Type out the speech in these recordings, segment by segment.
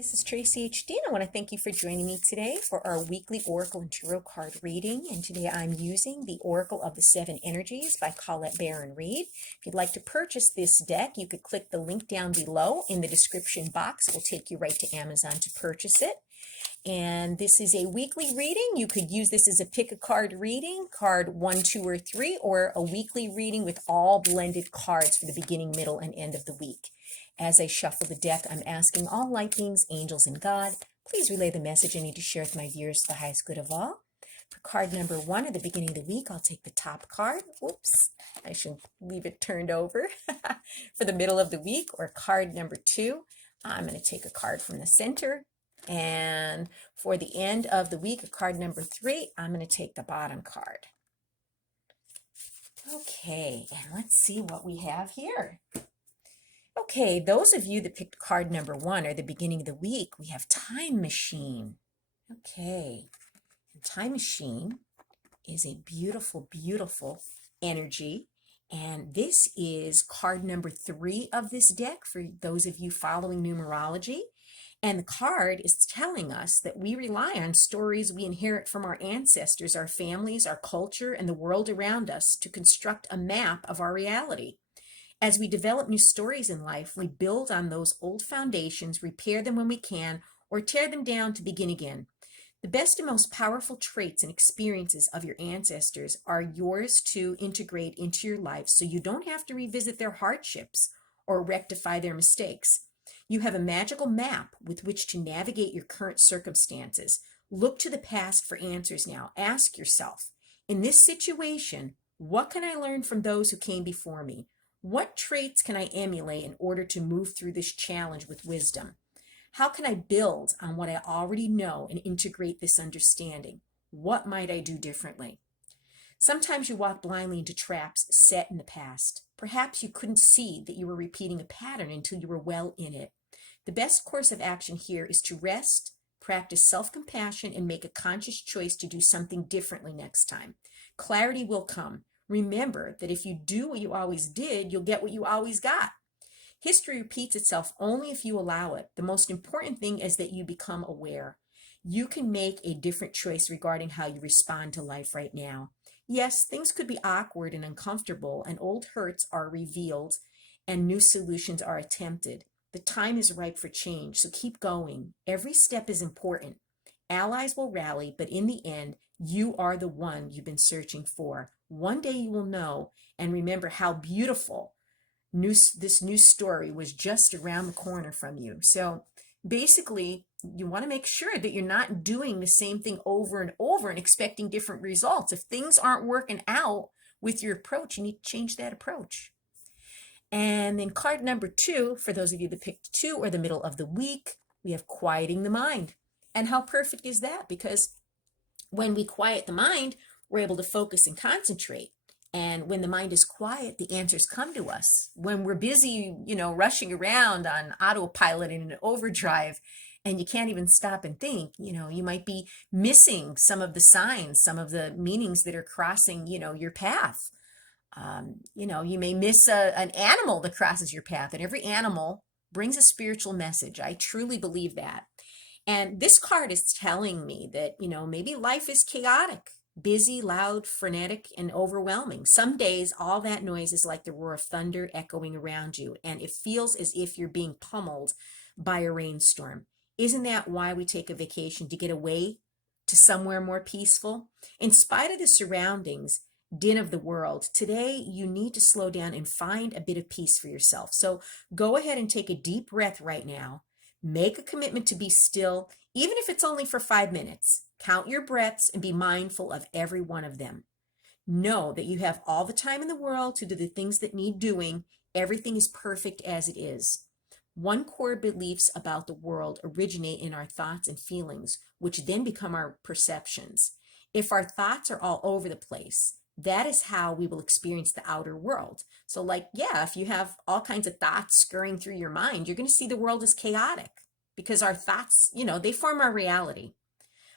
This is Traceyhd, and I want to thank you for joining me today for our weekly Oracle and Tarot card reading. And today I'm using the Oracle of the Seven Energies by Colette Baron Reed. If you'd like to purchase this deck, you could click the link down below in the description box. It will take you right to Amazon to purchase it. And this is a weekly reading. You could use this as a pick a card reading, card 1, 2, or 3, or a weekly reading with all blended cards for the beginning, middle, and end of the week. As I shuffle the deck, I'm asking all light beings, angels, and God, please relay the message I need to share with my viewers for the highest good of all. For card number 1 at the beginning of the week, I'll take the top card. Oops, I should leave it turned over. For the middle of the week, or card number 2, I'm going to take a card from the center. And for the end of the week, card number 3, I'm going to take the bottom card. Okay, and let's see what we have here. Okay, those of you that picked card number 1 or the beginning of the week, we have Time Machine. Okay, and Time Machine is a beautiful, beautiful energy. And this is card number 3 of this deck for those of you following numerology. And the card is telling us that we rely on stories we inherit from our ancestors, our families, our culture, and the world around us to construct a map of our reality. As we develop new stories in life, we build on those old foundations, repair them when we can, or tear them down to begin again. The best and most powerful traits and experiences of your ancestors are yours to integrate into your life so you don't have to revisit their hardships or rectify their mistakes. You have a magical map with which to navigate your current circumstances. Look to the past for answers now. Ask yourself, in this situation, what can I learn from those who came before me? What traits can I emulate in order to move through this challenge with wisdom? How can I build on what I already know and integrate this understanding? What might I do differently? Sometimes you walk blindly into traps set in the past. Perhaps you couldn't see that you were repeating a pattern until you were well in it. The best course of action here is to rest, practice self-compassion, and make a conscious choice to do something differently next time. Clarity will come. Remember that if you do what you always did, you'll get what you always got. History repeats itself only if you allow it. The most important thing is that you become aware. You can make a different choice regarding how you respond to life right now. Yes, things could be awkward and uncomfortable, and old hurts are revealed, and new solutions are attempted. The time is ripe for change, so keep going. Every step is important. Allies will rally, but in the end, you are the one you've been searching for. One day you will know, and remember how beautiful this new story was just around the corner from you. So basically, you want to make sure that you're not doing the same thing over and over and expecting different results. If things aren't working out with your approach, you need to change that approach. And then card number 2, for those of you that picked 2 or the middle of the week, we have Quieting the Mind. And how perfect is that? Because when we quiet the mind, we're able to focus and concentrate. And when the mind is quiet, the answers come to us. When we're busy, rushing around on autopilot and in overdrive, and you can't even stop and think, you might be missing some of the signs, some of the meanings that are crossing, your path. You may miss an animal that crosses your path, and every animal brings a spiritual message. I truly believe that. And this card is telling me that, maybe life is chaotic, busy, loud, frenetic, and overwhelming. Some days, all that noise is like the roar of thunder echoing around you, and it feels as if you're being pummeled by a rainstorm. Isn't that why we take a vacation? To get away to somewhere more peaceful? In spite of the surroundings, din of the world, today you need to slow down and find a bit of peace for yourself. So go ahead and take a deep breath right now. Make a commitment to be still, even if it's only for 5 minutes. Count your breaths and be mindful of every one of them. Know that you have all the time in the world to do the things that need doing. Everything is perfect as it is. One core beliefs about the world originate in our thoughts and feelings, which then become our perceptions. If our thoughts are all over the place, that is how we will experience the outer world. So if you have all kinds of thoughts scurrying through your mind, you're going to see the world as chaotic because our thoughts, they form our reality.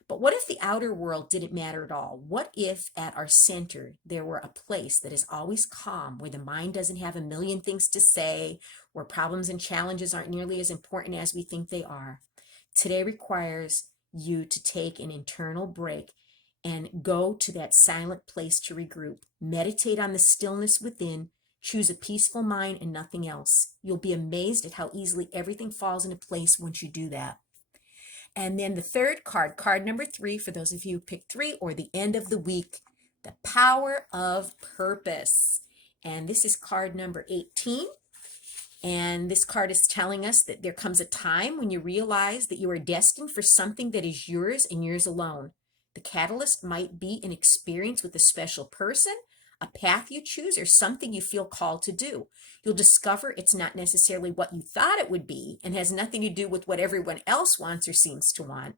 But what if the outer world didn't matter at all? What if at our center there were a place that is always calm, where the mind doesn't have a million things to say, where problems and challenges aren't nearly as important as we think they are? Today requires you to take an internal break and go to that silent place to regroup. Meditate on the stillness within. Choose a peaceful mind and nothing else. You'll be amazed at how easily everything falls into place once you do that. And then the third card, card number 3, for those of you who picked 3, or the end of the week, the power of purpose. And this is card number 18. And this card is telling us that there comes a time when you realize that you are destined for something that is yours and yours alone. The catalyst might be an experience with a special person, a path you choose, or something you feel called to do. You'll discover it's not necessarily what you thought it would be and has nothing to do with what everyone else wants or seems to want.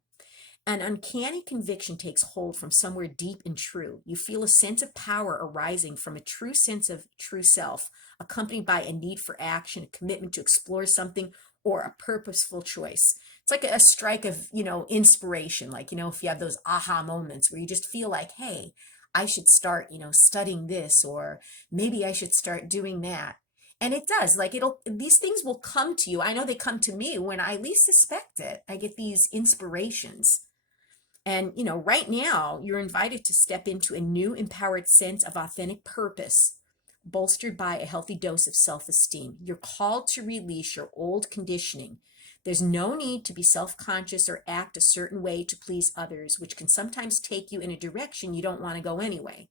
An uncanny conviction takes hold from somewhere deep and true. You feel a sense of power arising from a true sense of true self, accompanied by a need for action, a commitment to explore something, or a purposeful choice. It's like a strike of, inspiration. Like, if you have those aha moments where you just feel like, hey, I should start, studying this, or maybe I should start doing that. And it does, these things will come to you. I know they come to me when I least suspect it. I get these inspirations. And, right now, you're invited to step into a new empowered sense of authentic purpose, bolstered by a healthy dose of self-esteem. You're called to release your old conditioning. There's no need to be self-conscious or act a certain way to please others, which can sometimes take you in a direction you don't want to go anyway.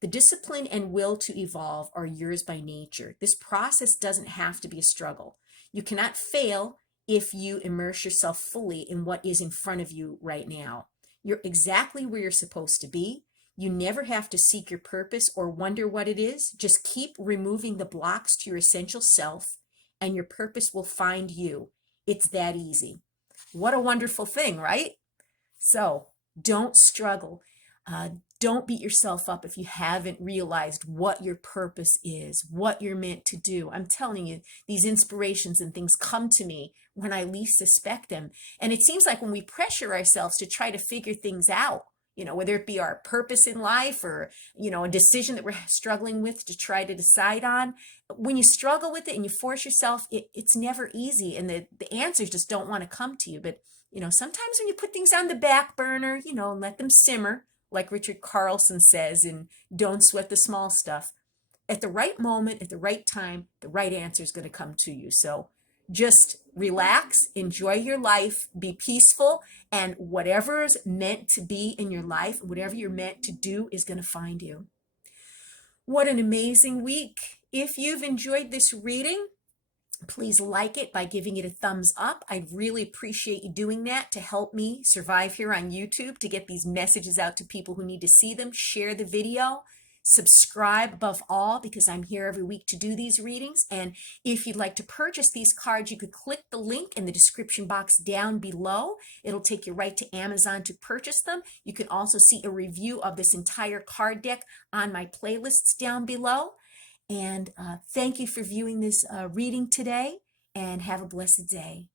The discipline and will to evolve are yours by nature. This process doesn't have to be a struggle. You cannot fail if you immerse yourself fully in what is in front of you right now. You're exactly where you're supposed to be. You never have to seek your purpose or wonder what it is. Just keep removing the blocks to your essential self, and your purpose will find you. It's that easy. What a wonderful thing, right? So don't struggle. Don't beat yourself up if you haven't realized what your purpose is, what you're meant to do. I'm telling you, these inspirations and things come to me when I least suspect them. And it seems like when we pressure ourselves to try to figure things out, whether it be our purpose in life or, a decision that we're struggling with to try to decide on, when you struggle with it and you force yourself, it's never easy. And the answers just don't want to come to you. But, sometimes when you put things on the back burner, and let them simmer, like Richard Carlson says, and don't sweat the small stuff. At the right moment, at the right time, the right answer is going to come to you. So just relax, enjoy your life, be peaceful, and whatever's meant to be in your life, whatever you're meant to do is going to find you. What an amazing week. If you've enjoyed this reading, please like it by giving it a thumbs up. I'd really appreciate you doing that to help me survive here on YouTube, to get these messages out to people who need to see them. Share the video. Subscribe above all, because I'm here every week to do these readings. And if you'd like to purchase these cards, you could click the link in the description box down below. It'll take you right to Amazon to purchase them. You can also see a review of this entire card deck on my playlists down below. And thank you for viewing this reading today, and have a blessed day.